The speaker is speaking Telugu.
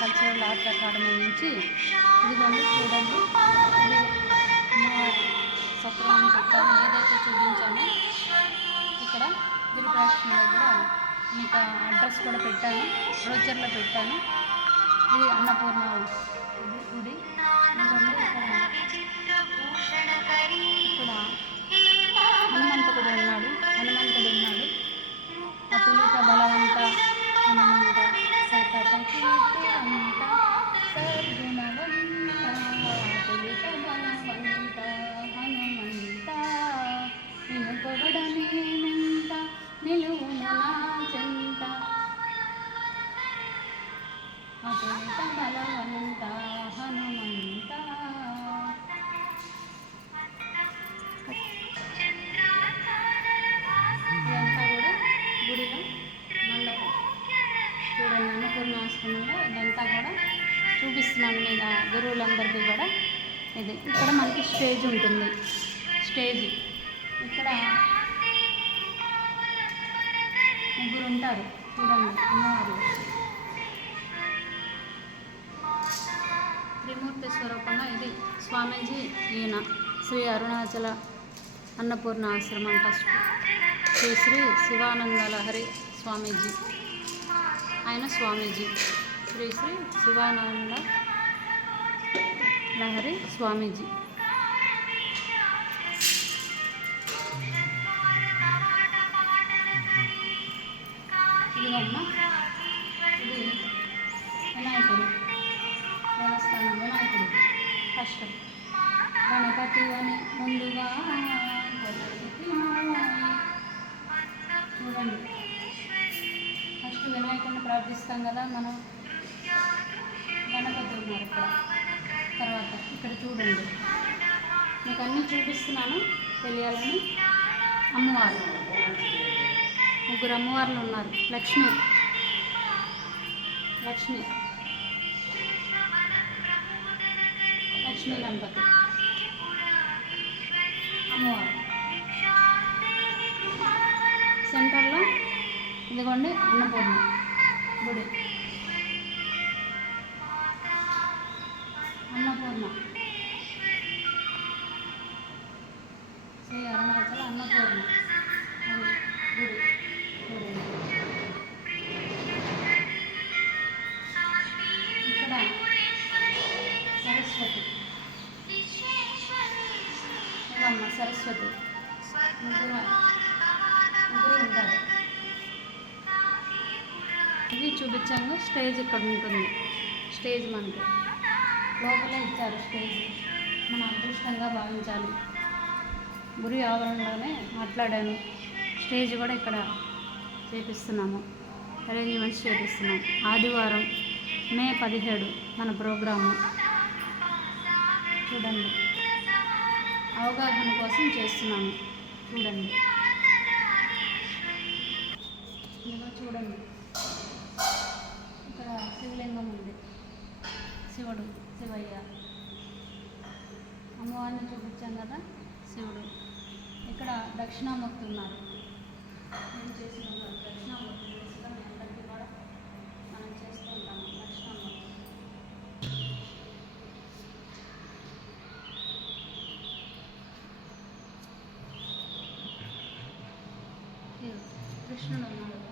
కల్చరల్ ఆర్ట్ అకాడమీ నుంచి ఇదిగోండి చూడండి, ఇది అమ్మవారి సత్రాన్ని పెట్టాము. ఏదైతే చూపించామో ఇక్కడ గిరిప్రదక్షిణ దగ్గర మీకు అడ్రస్ కూడా పెట్టాను, బ్రోచర్లో పెట్టాను. ఇది అన్నపూర్ణ గుడి. ఇక్కడ హనుమంతుడు ఉన్నాడు, అతులిత బలవంత హనుమంత సతతకీర్తి అంత సద్గుణవంత అతులిత బలవంత హనుమంత నిన్ను పొగడనేనంత నిలువున నా చెంత అతులిత బలవంత హనుమంత. ఇదంతా కూడా గుడిలో మండపం చూడండి, అన్నపూర్ణాశ్రమంలో ఇదంతా కూడా చూపిస్తున్నాను మీద గురువులందరికీ కూడా. ఇది ఇక్కడ మనకి స్టేజ్ ఉంటుంది, స్టేజ్ ఇక్కడ ముగ్గురు ఉంటారు చూడండి అమ్మవారు. త్రిమూర్తి స్వరూపంగా ఇది స్వామీజీ, ఈయన శ్రీ అరుణాచల అన్నపూర్ణ ఆశ్రమం ట్రస్ట్ శ్రీ శ్రీ శివానంద లహరి స్వామీజీ, ఆయన స్వామీజీ శ్రీ శ్రీ శివానంద లహరి స్వామీజీ. ఇదిగమ్మ, ఇది వినాయకుడు దేవస్థానం, వినాయకుడు ఫస్ట్ గణపతి అని ముందుగా చూడండి. ఫస్ట్ వినాయకుడిని ప్రార్థిస్తాం కదా మనం, గణపతి ఉన్నారు ఇక్కడ. తర్వాత ఇక్కడ చూడండి, మీకు అన్నీ చూపిస్తున్నాను తెలియాలని. అమ్మవారు ముగ్గురు అమ్మవార్లు ఉన్నారు. లక్ష్మి లక్ష్మి గణపతి అమ్మవారు. సెంటర్లో ఇదిగోండి అన్నపూర్ణ గుడి, అన్నపూర్ణ శ్రీ అరుణాచల అన్నపూర్ణ గుడి. ఇక్కడ సరస్వతి, ఇదమ్మ సరస్వతి, ముగ్గురు ఉంటారు. ఇది చూపించాము. స్టేజ్ ఇక్కడ ఉంటుంది, స్టేజ్ మనకి లోపలే ఇచ్చారు స్టేజ్. మన అదృష్టంగా భావించాలి. గురి ఆవరణలోనే మాట్లాడాను. స్టేజ్ కూడా ఇక్కడ చేపిస్తున్నాము, అరేంజ్మెంట్స్ చేపిస్తున్నాం. ఆదివారం మే 17 మన ప్రోగ్రాము చూడండి, అవగాహన కోసం చేస్తున్నాము. చూడండి, ఇదిగో చూడండి, ఇక్కడ శివలింగం ఉంది, శివుడు శివయ్య. అమ్మవారిని చూపించాం కదా, శివుడు. ఇక్కడ దక్షిణామూర్తి ఉన్నారు, నేను చేసిన దక్షిణామూర్తి తెలుసుగా మీ అందరికీ కూడా మనం చేస్తూ ఉంటాము. దక్షిణామూర్తి కృష్ణుడు ఉన్నాడు.